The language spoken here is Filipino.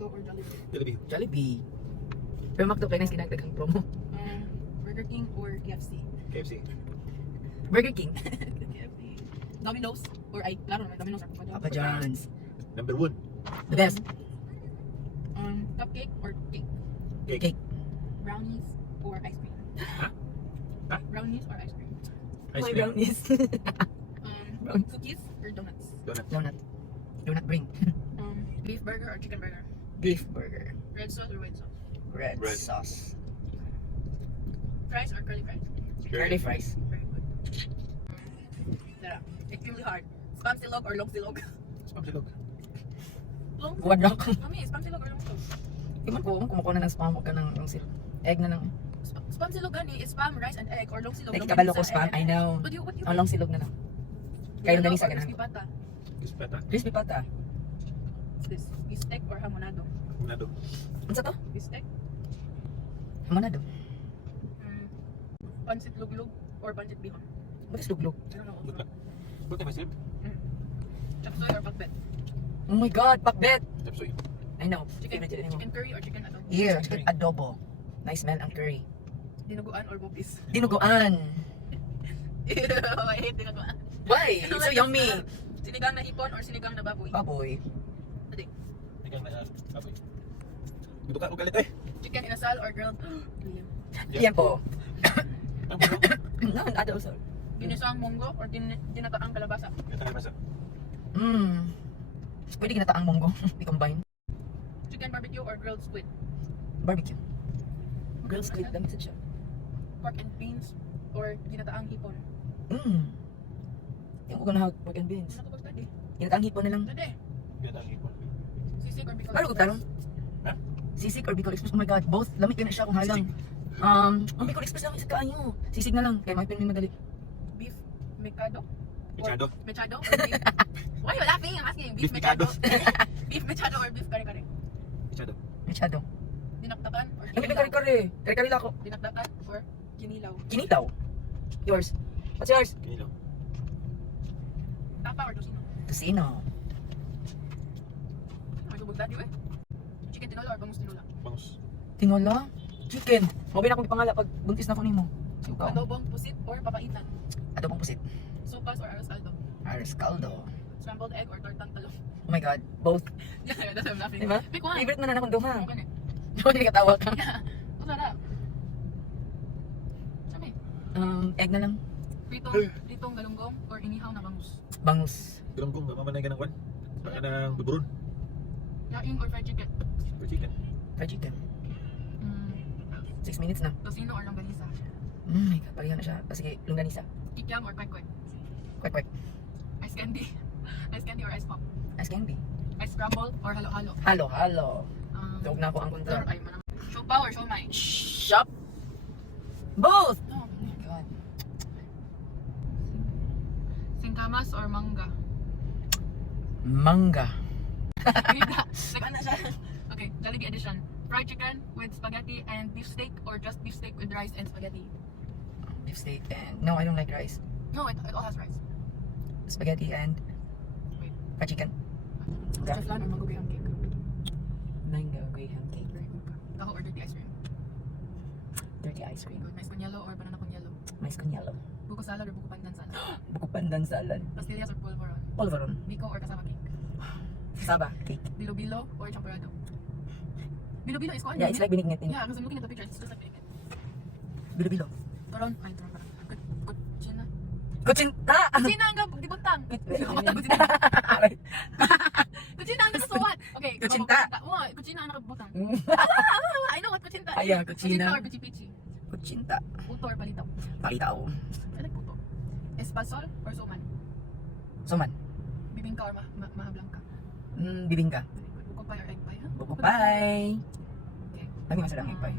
McDo or Jollibee? Jollibee. Jollibee. Pero McDo, kaya nang kinagdagang promo. Burger King or KFC? KFC. Burger King. KFC. Domino's or klaro naman, Domino's or Papa John's. Number 1. The best. Cupcake or cake? Cake. Brownies or ice cream? Huh? Brownies or ice cream? Ice My cream. brownies. Brownies. Cookies or donuts? Donut. Donut bring. Beef burger or chicken burger? Beef burger. Red sauce or white sauce? Red Red. sauce. Fries or curly fries? Curly fries. Very good. Tara, extremely hard. Spam silog or long silog? Spam silog. Long silog? Buwan lang. Mami, spam silog or long silog? Di man ko, kumukuha na ng spam, huwag ka ng egg na lang. Spam silog gani is spam, rice, and egg or long silog. Ay, kabalo ko spam, I know. What do you Ang long silog na lang. Kaya Yellow lang ganisa or ka crispy na. pata? Ispeta. Crispy pata. What's this? Bistec or hamonado? Unado. Ano sa to? Bistec? Hamonado. Pancit luglug or pancit bihon? What is luglog? I don't know. Good luck. Buti ba sa'yo? Chapsoy or pakbet? Oh my god, pakbet! Tapsoy. I know. Chicken, Favorite yun mo. chicken curry or chicken adobo? Yeah, Chicken chicken adobo. Nice smell ang curry. Dinuguan or bopis? Dinuguan. Ew, I hate dinuguan. Why? It's so yummy. Sinigang na hipon or sinigang na baboy? Baboy. Ikaw na apoy. Gusto ka ugalit eh. Chicken inasal or grilled? Liam. Yan po. Ang bulo. No, ano also. Ginisang munggo or dinataang kalabasa? Ito na basa. Pwede ginataang munggo. I-combine. Chicken barbecue or grilled squid? Barbecue. Grilled squid, damit siya. Pork and beans or ginataang hipon? Yung ko na pork and beans. Ano ko study? Ginataang hipon na lang. Study. Yan ang hipon. Sisig or bicol? Pero ko tarong. Ha? Sisig or Bicol Express. Oh my god, both. Lamig yun na siya kung halang. Ang Bicol Express lang isa kaayo. Sisig na lang. Kaya may pinmin madali. Beef mechado? Mechado. Mechado? Or beef? Why are you laughing? I'm asking. Beef Beef mechado? mechado. Beef mechado or beef kare-kare? Mechado. Machado. Dinakdakan or Ang may kinilaw? kare-kare. Kare-kare lang ako. Dinakdakan or kinilaw? Kinilaw. Yours. What's yours? Kinilaw. Tapa or tosino? Tosino. Ay, subog dadyo eh. Chicken tinola or bangus tinola? Bangus. Tinola. Chicken. Mabay na akong ipangala pag buntis na ko nimo. Suka. Adobong pusit or papaitan? Adobong pusit. Sopas or arroz caldo? Aris caldo. Scrambled egg or tortang talong? Oh my god. Both. Yeah, that's why I'm laughing. Diba? Pick one. Favorite mo na akong duha. Okay na. Hindi katawa ka. Ang sarap. Sabi, Egg na lang. pritong galunggong or inihaw na bangus? Bangus. Galunggong. Mamanay ka ng kwan. Baka ng buburun. Laing or fried chicken? For chicken. Fried chicken. Mm, 6 minutes na. Tocino or longganisa? Oh my god. Pareho na siya. Sige, longganisa. Kikiam or kwek-kwek? Kwek kwek. Ice candy? Ice candy or ice pop? Ice candy. Ice scramble or halo-halo? Halo, halo. Um, Tawag na ako ang kontra. Ay, manang. Siopaw or siomai? Shop. Both. Oh, Oh my god. singkamas or mangga? Manga. Nag-ano siya? Okay, Jollibee edition. Fried chicken with spaghetti and beef steak or just beef steak with rice and spaghetti? Beef steak and... No, I don't like rice. No, it all has rice. Spaghetti and... Wait. Fried chicken. Chef flan or mango graham cake? Mango graham cake. Very good. Taho or dirty ice cream? Dirty ice Very cream. good. Mais con yellow or banana con yellow? Mais con yellow. Buko salad or buko pandan salad? Buko pandan salad. Pastillas or polvoron? Polvoron. Biko or kasama cake? Saba cake. Bilo-bilo or champurrado? Bilo-bilo is ko Yeah, it's like binignit. Yeah, because I'm looking at the picture, it's just like binigit. Bilo-bilo. Turon, ay turon parang. Kutsina. Kutsinta! Kutsina ang dibutang. Kutsina ang nagsusuwat. Okay, Kutsinta. Oo, kutsina ang nakabutang. I know what kutsina Ay, yeah, kutsina. Kutsina or pichi-pichi? Kutsinta. Puto or palitaw? Palitaw. I like puto. Espasol or suman? Suman. Bibingka or maha blanca? Bibingka. Buko pie or egg pie? Ha? Buko pie. Okay. Lagi masarap ang egg pie.